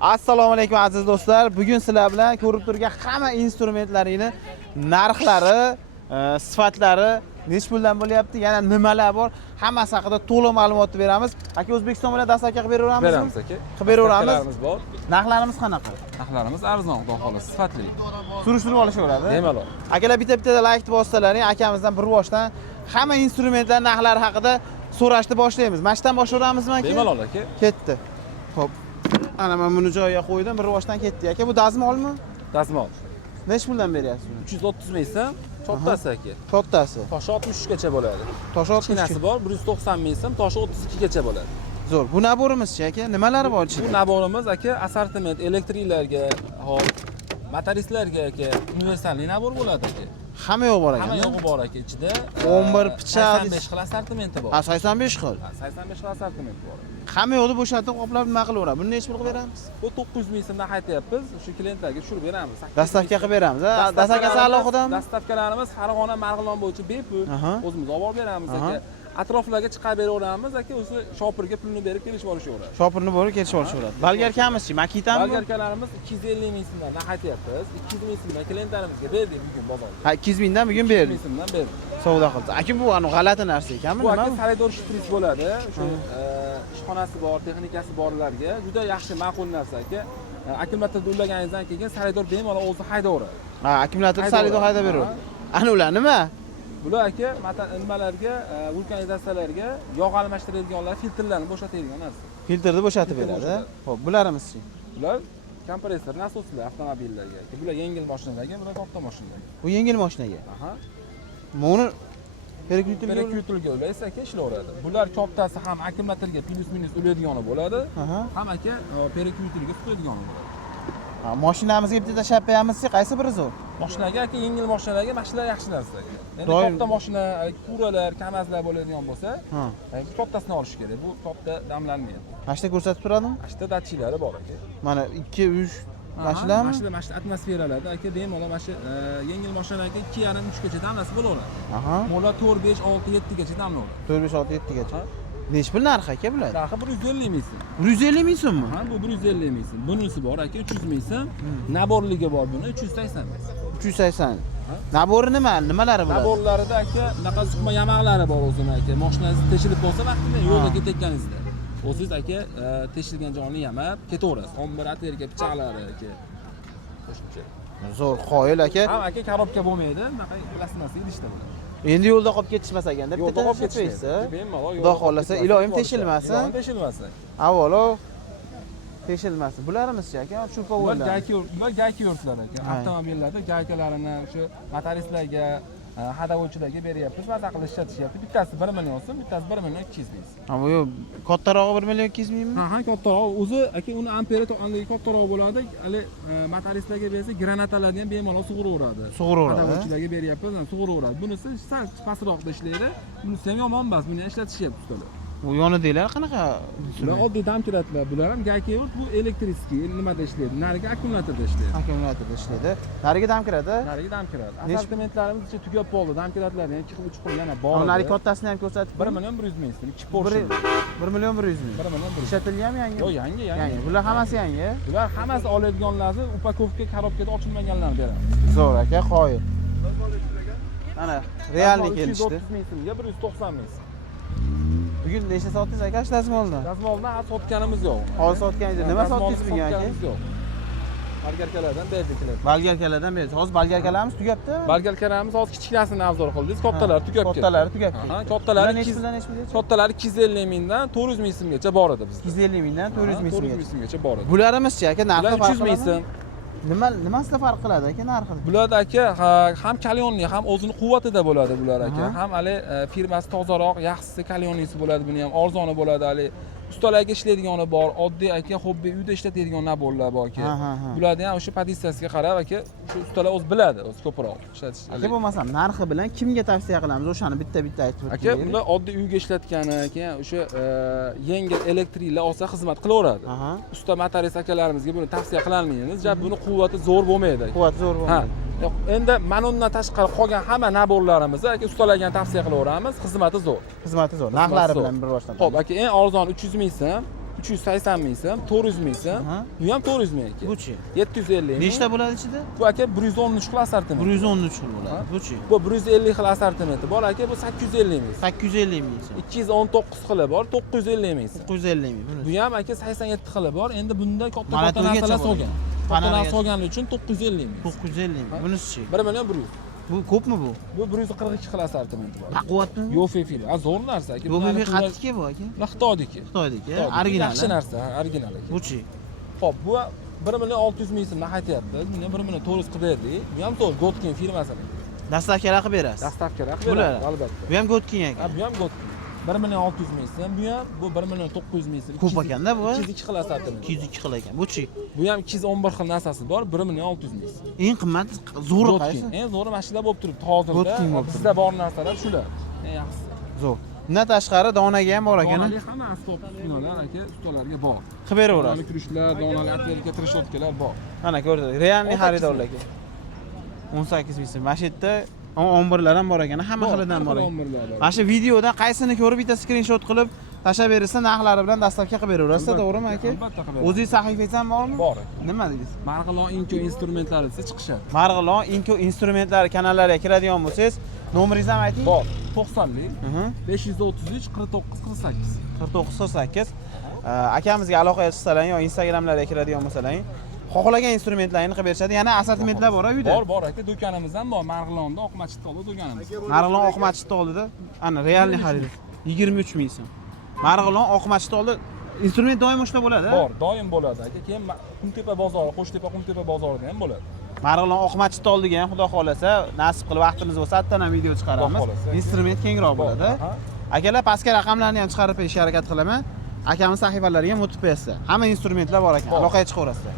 Assalomu alaykum aziz do'stlar. Bugun sizlar bilan ko'rib turgan hamma instrumentlaringni narxlari, sifatlari, nech puldan bo'lyapti, yana nimalar bor, hammasi haqida to'liq ma'lumotni beramiz. Aka O'zbekiston bilan dastavka qilib beraveramizmi? Beramiz aka. Qilib beraveramiz. Narxlarimiz bor. Narxlarimiz qanaqa? Narxlarimiz arzon, xudo xolos, sifatli. Surishtirib olishaveradi. Bemalol. Akalar bitta like bossalaring, akamizdan bir boshdan hamma instrumentlar narxlari haqida so'rashni boshlaymiz. Mashdan boshlayveramizmi aka? Bemalol aka. Ketdi. Xo'p. Ana men buni joyiga qo'ydim, bir boshdan ketdi. Aka bu dazmolmi? Dazmol. Nech puldan beryapsiz buni? 330 ming cho'ttasi aka. To'ttasi. Toshi 63 gacha bo'ladi. Toshi 60 Kichkinasi bor, 190 ming so'm, toshi 32 gacha bo'ladi. Zo'r. Bu naborimizchi aka? Nimalari bor ichida? Bu naborimiz aka, assortiment elektriklarga, hop, motoristlarga aka, universalniy nabor bo'ladi aka. Hamma yo'q bor ekan. Hamma yog'i bor aka ichida. 11 pichoq. 85 xil assortimenti bor. 85 xil. 85 xil assortiment bor. Hamma yo'qni bo'shatib qoplab nima qilaveramiz? Buni nech pul qilib beramiz? Bu 900 ming so'mdan aytyapmiz. Shu klientlarga tushirib beramiz. Dastavka qilib beramiz. Dastavkasi alohidami? Dastavkalarimiz Farg'ona, Marg'ilon bo'yicha bepul. O'zimiz olib beramiz aka. Atroflarga chiqarib beraveramiz aka, o'zi shopirga pulni berib kelishib olishaveradi. Shopirni borib kelishib olishaveradi. Bolgarkamizchi, makitami? Bolgarkalarimiz 250 ming so'mdan aytyapmiz. 200 ming so'mdan klientlarimizga berdik bugun bozorda. Ha, 200 mingdan bugun berdik. 200 ming so'mdan berdik. Savdo qildi. Aka bu g'alati narsa ekanmi? Bu Nima? aka xaridor shpris bo'ladi. Shu ishxonasi bor, texnikasi borlarga juda yaxshi, ma'qul narsa aka. Akkumulyatorni ulaganingizdan keyin xaridor bemalol o'zi haydaveradi. Ha, akkumulyatorni xaridor haydab beradi. Ana ular nima? Bular aka nimalarga, vulkanizatsiyalarga yog' almashtiradiganlar, filtrlarni bo'shatadigan narsa. Filtrni bo'shatib beradi. Xo'p, bularimiz-chi? Bular kompressor, nasoslar avtomobillarga. Bular yengil mashinalarga, bular katta mashinalarga. Bu yengil mashinaga. Aha. Buni Perekvitilga ulaysa aka ishlaveradi. Bular kattasi ham akkumulyatorga plus minus ulaydigani bo'ladi. Ham aka perekvitilga tutadigan bo'ladi. Ha, mashinamizga bitta tashlab qo'yamizki, qaysi biri zo'r? Mashinaga aka yengil mashinalarga mashinalar yaxshi narsa. Endi katta mashina, kuralar, kamazlar bo'ladigan bo'lsa, kattasini olish kerak. Bu katta damlanmaydi. Mashina ko'rsatib turadimi? Mashina datchiklari bor aka. Mana 2, 3 mashinami? Mashina atmosferalarda aka bemalol mana shu yengil mashinalarga 2,5 gacha damlasi bo'laveradi. Mo'la 4, 5, 6, 7 gacha damlaveradi. 4, 5, 6, 7 gacha. Nech pul narxi aka bular? Narxi 150 ming so'm. 150 ming so'mmi? Ha, bu 150 ming so'm. Bunisi bor aka 300 ming so'm. Naborligi bor buni 380 ming. 380. Nabori nima? Nimalari bo'ladi? Naborlarida aka bunaqa suqma yamaqlari bor o'zini aka. Mashinangiz teshilib qolsa vaqtida yo'lda ketayotganingizda o'zingiz aka teshilgan joyni yamab ketaverasiz. 11 aterga pichoqlari aka. Qo'shimcha. Zo'r, qoyil aka. Ham aka korobka bo'lmaydi, bunaqa plastinasiya idishda bo'ladi. Endi yo'lda qolib ketishmas ekanda, bitta qolib ketishsa, bemalol Xudo xolasa, iloyim teshilmasin. Iloyim teshilmasin. Avvalo teshilmasin. Bularimiz-chi aka, shu Bular gayka yurtlar aka. Avtomobillarda gaykalarini shu motoristlarga, haydovchilarga beryapmiz, maza qilib ishlatishyapti. Bittasi 1 million so'm, bittasi 1 million 200 ming so'm. Ha, bu kattarog'i 1 million 200 mingmi? Ha, kattaroq. O'zi aka uni amperi to'g'anligi kattaroq bo'ladi. Hali motoristlarga bersa, granatalarni ham bemalol sug'uraveradi. Haydovchilarga beryapmiz, sug'uraveradi. Bunisi sal pastroqda ishlaydi. Bunisi ham yomon emas, buni ham ishlatishyapti ustolar. Bu yonidagilar qanaqa? Bular oddiy damchiratlar. Bular ham gayka yurt, bu elektriskiy nimada ishlaydi? Nariga akkumulyatorda ishlaydi. Akkumulyatorda ishlaydi. Nariga damkiradi? Nariga damkiradi. Assortimentlarimiz ichi tugab qoldi. Damkiratlar ham 2,5 yana bor. Nariga kattasini ham ko'rsatib 1 million 100 ming so'm, 2 Porsche. 1 million 100 ming. 1 million 100 ming. Ishlatilganmi yangi? Yo'q, yangi. Bular hammasi yangi. Bular hammasi oladiganlarni upakovka korobkada ochilmaganlarni beramiz. Zo'r aka, qoyil. Ana, realni kelishdi. 230 ming so'mga 190 ming so'm. Bugun necha sotingiz aka dazmoldan? Dazmoldan sotganimiz yo'q. Hozir sotganingiz nima sotdingiz bunga aka? Bolgarkalardan berdik. Bolgarkalardan berdik. Hozir bolgarkalarimiz tugabdi? Bolgarkalarimiz hozir kichkinasini navzor qildik. Kattalari tugab ketdi. Kattalari tugab ketdi. Ha, kattalari nech puldan? Kattalari 250 mingdan 400 ming so'mgacha bor edi bizda. 250 mingdan 400 ming so'mgacha bor edi. Bularimiz-chi aka, narxi farqi 300 ming so'm. Nimasida farq qiladi aka narxi? Bularda aka ham kalyonli, ham o'zini quvvatida bo'ladi bular aka. Ham hali firmasi tozaroq, yaxshisi kalyonlisi bo'ladi, buni ham arzoni bo'ladi hali. Ustalarga ishlaydigani bor, oddiy aka hobbi uyda ishlatadigan naborlar bor aka. Bularni ham o'sha pozitsiyasiga qarab aka, shu ustalar o'zi biladi, o'zi ko'proq ishlatish. Aka bo'lmasam narxi bilan kimga tavsiya qilamiz? O'shani bitta-bitta aytib o'ting. Aka, bular oddiy uyga ishlatgani, keyin o'sha yengil elektriklar olsa xizmat qilaveradi. Usta motorist akalarimizga buni tavsiya qilolmaymiz. Buni quvvati zo'r bo'lmaydi. Quvvati zo'r bo'lmaydi. Endi mana undan tashqari qolgan hamma naborlarimizni aka ustalarga tavsiya qilaveramiz. Xizmati zo'r. Xizmati zo'r. Narxlari bilan bir boshdan. Xo'p, aka eng arzon 300 ming so'm. 380 ming so'm, 400 ming so'm. Aha. Bu ham 400 ming aka. Buchi. 750 ming. Nechta bo'ladi ichida? Bu aka 113 xil assortiment. 113 xil bo'ladi. Buchi. Bu 150 xil assortimenti bor aka, bu 850 ming. 850 ming so'm. 219 xili bor, 950 ming. 950 ming. Bu ham aka 87 xili bor. Endi bunda katta Mana katta narsalar turgacha solgan. bo'ladi. Katta narsa solganligi uchun 950 ming. 950 ming. Bunisi-chi? 1 million 100. Bu ko'pmi bu? Bu 142 xil assortimenti bor. Baquvvatmi? Yo'q fefil. Zo'r narsa aka. Bu qattiqki bu aka? Bular Xitoydiki. Xitoydiki, original. Yaxshi narsa, original aka. Buchi. Xo'p, bu 1 million 600 ming so'mdan aytyapti. Buni 1 million 400 qilib berdik. Bu ham to'g'ri, Gotkin firmasi. Dastlabkilar qilib berasiz. Dastavkalar Bular. albatta. Bu ham Gotkin Ha, ekan. bu ham Gotkin. 1 million 600 ming so'm, bu ham 1 million 900 ming so'm. Ko'p ekanda bu. 202 xil assortiment. 202 xil ekan. Buchi. Bu ham 211 xil narsasi bor, 1 million 600 ming so'm. Eng qimmat zo'ri Gotkin. qaysi? Eng zo'ri mana shular bo'lib turibdi hozirda. Gotkin bo'lib Bizda bor narsalar shular. Eng yaxshisi. Zo'r. Bundan tashqari donaga ham bor ekan. Donali hamma asbob uskunalar aka ustalarga bor. Qilib beraverasiz. Donali kurishlar, donali atletika tirishotkalar bor. Mana ko'rdingiz. Realniy xaridorlar ekan. 18 ming so'm. Mana shu yerda 11lar ham bor ekan. Hamma xilidan bor ekan. Mana shu videoda qaysini ko'rib bitta skrinshot qilib tashlab berilsa, narxlari bilan dastlabki qilib beraverasiz, to'g'rimi aka? Albatta qilib beraman. O'zingiz sahifangiz ham bormi? Bor. Nima dedingiz? Marg'ilon Inco instrumentlari desa chiqishadi. Marg'ilon Inco instrumentlari kanallariga kiradigan bo'lsangiz, nomeringizni ham ayting. Bor. 90lik Mhm. 533 49 48. 4948. Akamizga aloqaga chiqsalaring yo Instagramlarga kiradigan bo'lsalaring, xohlagan instrumentlarni qilib berishadi. Yana assortimentlar bor uyda. Bor aka, do'konimiz ham bor. Marg'ilonda Oqmachitda do'konimiz. Marg'ilon Oqmachitda oldida, ana realniy xarid 23 ming so'm. Marg'ilon Oqmachitda oldi. Instrument doim o'shda bo'ladi. Bor, doim bo'ladi aka. Keyin Qumtepa bozori, Qo'shtepa Qumtepa bozorida ham bo'ladi. Marg'ilon Oqmachitda oldiga ham xudo xolasa, nasib qilib vaqtimiz bo'lsa, hattan ham video chiqaramiz. Xudo xolasa. Instrument kengroq bo'ladi. Aha. Akalar pastga raqamlarni ham chiqarib berishga harakat qilaman. Akamiz sahifalariga ham o'tib qo'yasizlar. Hamma instrumentlar bor ekan. Bor. Aloqaga chiqaverasizlar.